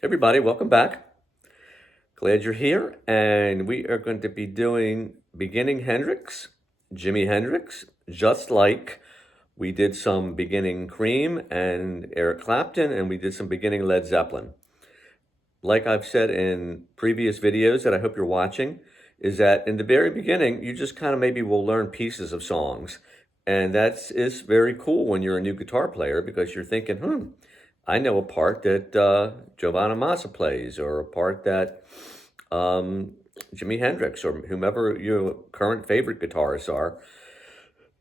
Everybody, welcome back. Glad you're here. And we are going to be doing beginning Hendrix, Jimi Hendrix, just like we did some beginning Cream and Eric Clapton, and we did some beginning Led Zeppelin. Like I've said in previous videos that I hope you're watching, is that in the very beginning, you just kind of maybe will learn pieces of songs. And that is very cool when you're a new guitar player because you're thinking, I know a part that Giovanna Massa plays, or a part that Jimi Hendrix or whomever your current favorite guitarists are.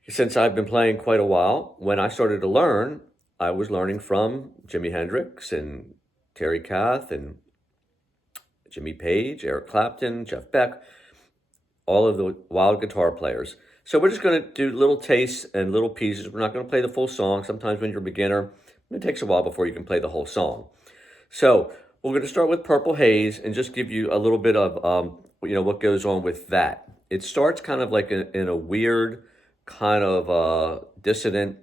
Since I've been playing quite a while, when I started to learn, I was learning from Jimi Hendrix and Terry Kath and Jimmy Page, Eric Clapton, Jeff Beck, all of the wild guitar players. So we're just going to do little tastes and little pieces. We're not going to play the full song. Sometimes when you're a beginner, it takes a while before you can play the whole song. So we're going to start with Purple Haze and just give you a little bit of what goes on with that. It starts kind of like in a weird kind of dissonant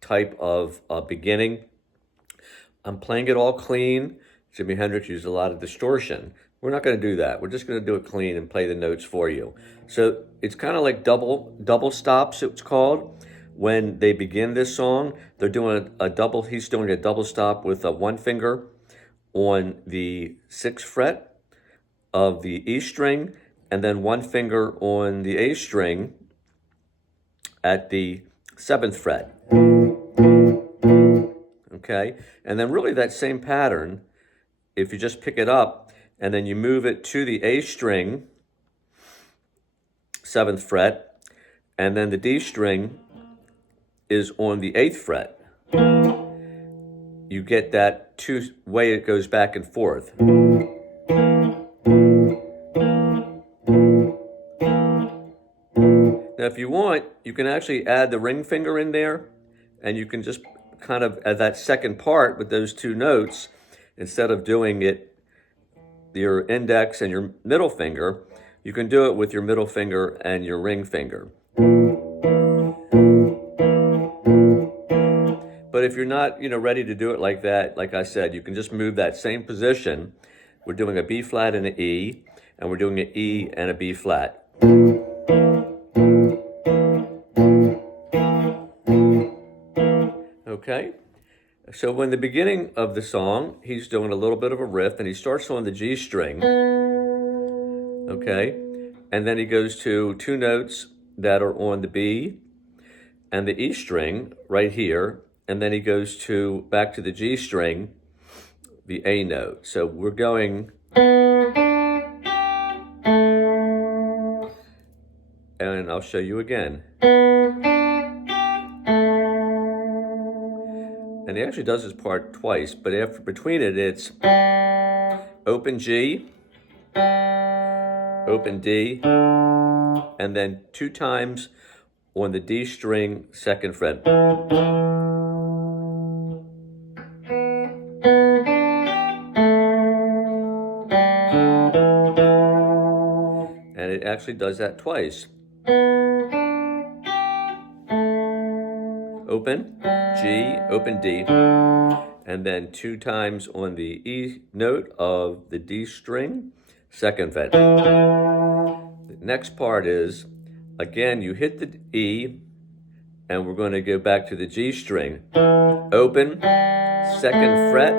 type of beginning. I'm playing it all clean. Jimi Hendrix used a lot of distortion. We're not going to do that. We're just going to do it clean and play the notes for you. So it's kind of like double stops, it's called. When they begin this song, they're doing he's doing a double stop with one finger on the 6th fret of the E string, and then one finger on the A string at the 7th fret. Okay, and then really that same pattern, if you just pick it up and then you move it to the A string, 7th fret, and then the D string is on the 8th fret. You get that way it goes back and forth. Now, if you want, you can actually add the ring finger in there, and you can just kind of, at that second part with those two notes, instead of doing it, your index and your middle finger, you can do it with your middle finger and your ring finger. But if you're not, ready to do it like that, like I said, you can just move that same position. We're doing a B flat and an E, and we're doing an E and a B flat. Okay? So when the beginning of the song, he's doing a little bit of a riff, and he starts on the G string. Okay? And then he goes to two notes that are on the B and the E string right here, and then he goes back to the G string, the A note. So we're going, and I'll show you again. And he actually does this part twice, but between it, it's open G, open D, and then 2 times on the D string, 2nd fret. And it actually does that twice. Open G, open D, and then 2 times on the E note of the D string, 2nd fret. The next part is, again, you hit the E, and we're going to go back to the G string. Open, 2nd fret,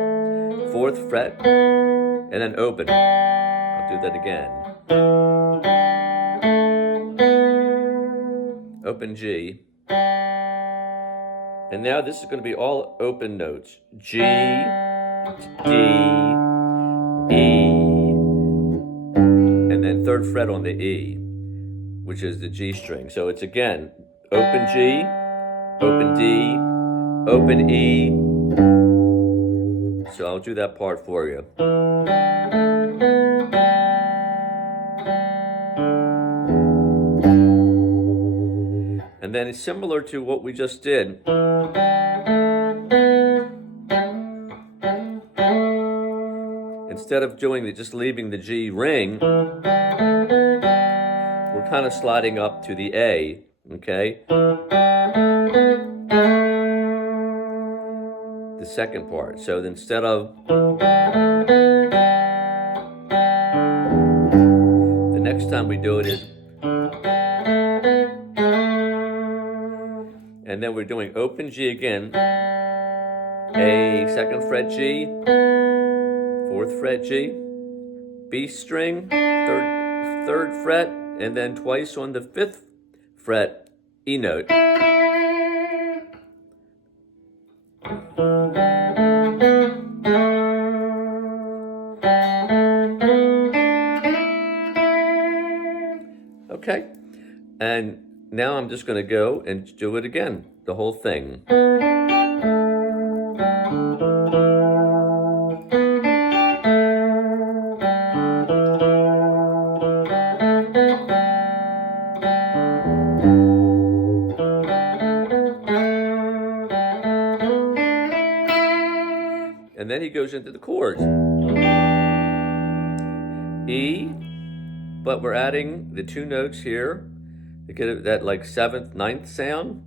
4th fret, and then open. I'll do that again. Open G. And now this is going to be all open notes. G, D, E, and then 3rd fret on the E, which is the G string. So it's again, open G, open D, open E. So I'll do that part for you. And then it's similar to what we just did. Instead of just leaving the G ring, we're kind of sliding up to the A, okay? The second part. So instead of, the next time we do it is, and then we're doing open G again, A, second fret G, fourth fret G, B string, third fret, and then twice on the fifth fret, E note. Okay, and now I'm just going to go and do it again, the whole thing. And then he goes into the chords. E, but we're adding the two notes here to get that like 7th, 9th sound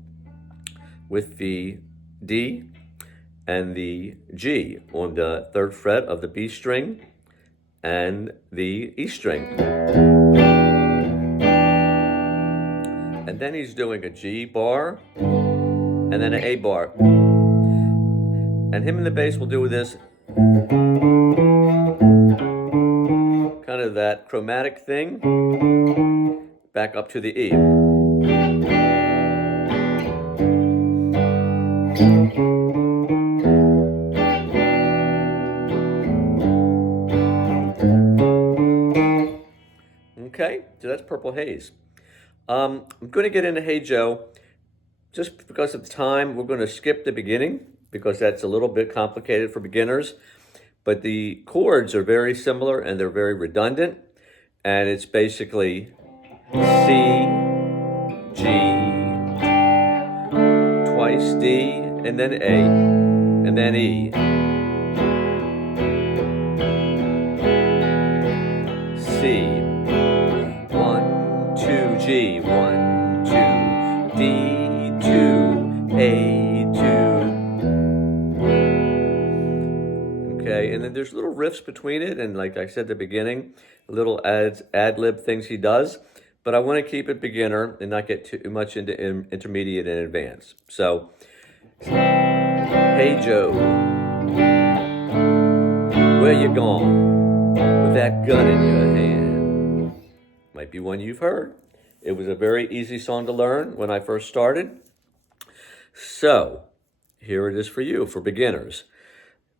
with the D and the G on the 3rd fret of the B string and the E string. And then he's doing a G bar and then an A bar. And him and the bass will do this, kind of that chromatic thing, back up to the E. Okay, so that's Purple Haze. I'm going to get into Hey Joe. Just because of time, we're going to skip the beginning because that's a little bit complicated for beginners. But the chords are very similar and they're very redundant. And it's basically C, G, twice D, and then A, and then E. C, 1, 2, G, 1, 2, D, 2, A, 2. Okay, and then there's little riffs between it, and like I said at the beginning, little ad-lib things he does, but I want to keep it beginner and not get too much into intermediate and advanced. So, Hey Joe, where you gone with that gun in your hand? Might be one you've heard. It was a very easy song to learn when I first started. So, here it is for you, for beginners.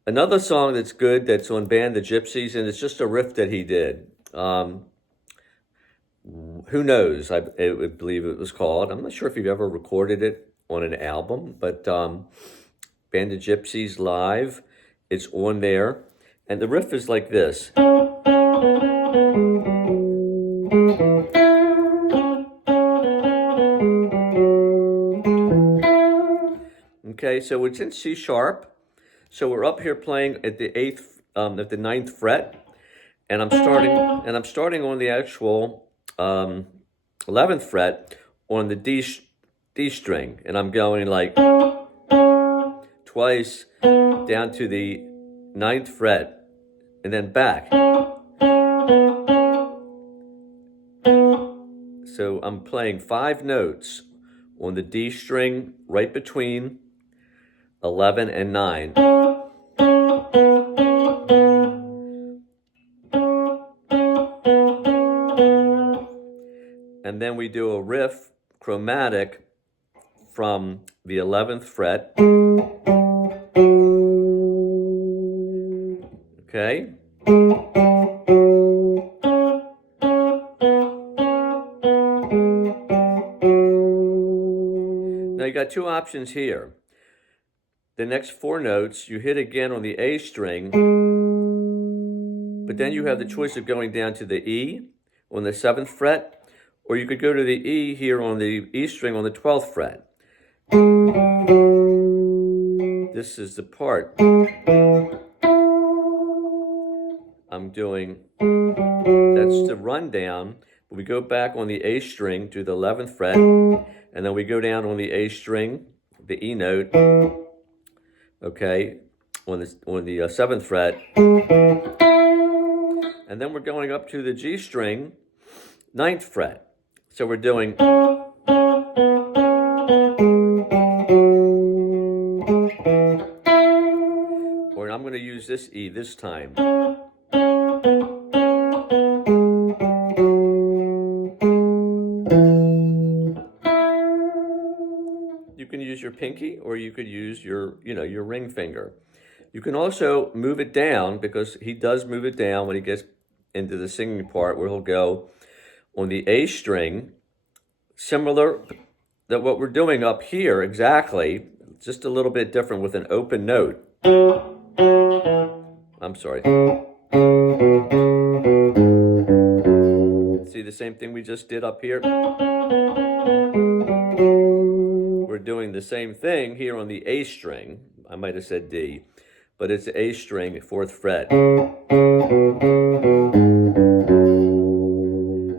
Another song that's good, that's on Band the Gypsies, and it's just a riff that he did. Who knows? I believe it was called. I'm not sure if you've ever recorded it on an album, but Band the Gypsies Live, it's on there. And the riff is like this. Okay, so it's in C sharp. So we're up here playing at the 9th fret, and I'm starting on the actual 11th fret on the D string, and I'm going like twice down to the 9th fret, and then back. So I'm playing 5 notes on the D string right between 11 and 9. And then we do a riff chromatic from the 11th fret. Okay. Now you got 2 options here. The next 4 notes you hit again on the A string, but then you have the choice of going down to the E on the 7th fret, or you could go to the E here on the E string on the 12th fret. This is the part I'm doing. That's the rundown. We go back on the A string to the 11th fret, and then we go down on the A string, the E note. Okay, on the 7th fret, and then we're going up to the G string, 9th fret. So we're doing, or I'm going to use this E this time. You can use your pinky, or you could use your ring finger. You can also move it down, because he does move it down when he gets into the singing part, where he'll go on the A string, similar to what we're doing up here exactly, just a little bit different with an open note. I'm sorry. See the same thing we just did up here? We're doing the same thing here on the A string. I might have said D, but it's the A string, 4th fret.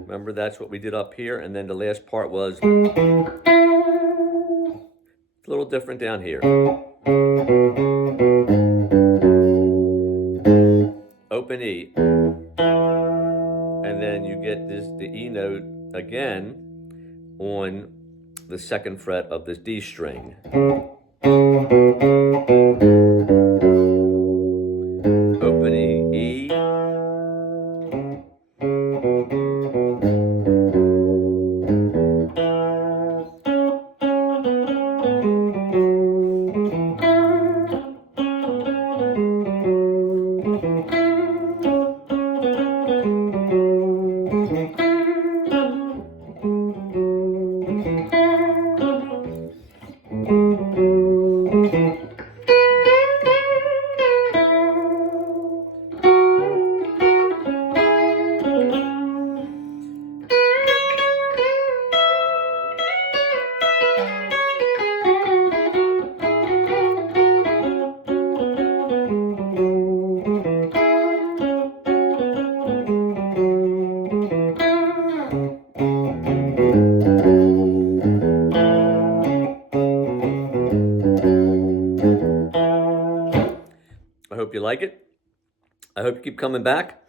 Remember, that's what we did up here, and then the last part was a little different down here. Open E, and then you get the E note again on the 2nd fret of this D string. Open E, I hope you like it. I hope you keep coming back.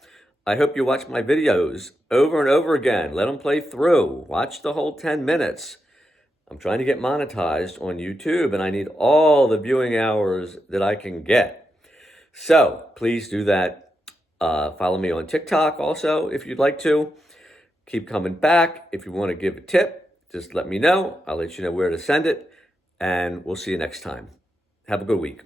I hope you watch my videos over and over again. Let them play through. Watch the whole 10 minutes. I'm trying to get monetized on YouTube, and I need all the viewing hours that I can get. So please do that. Follow me on TikTok also if you'd like to. Keep coming back. If you want to give a tip, just let me know. I'll let you know where to send it, and we'll see you next time. Have a good week.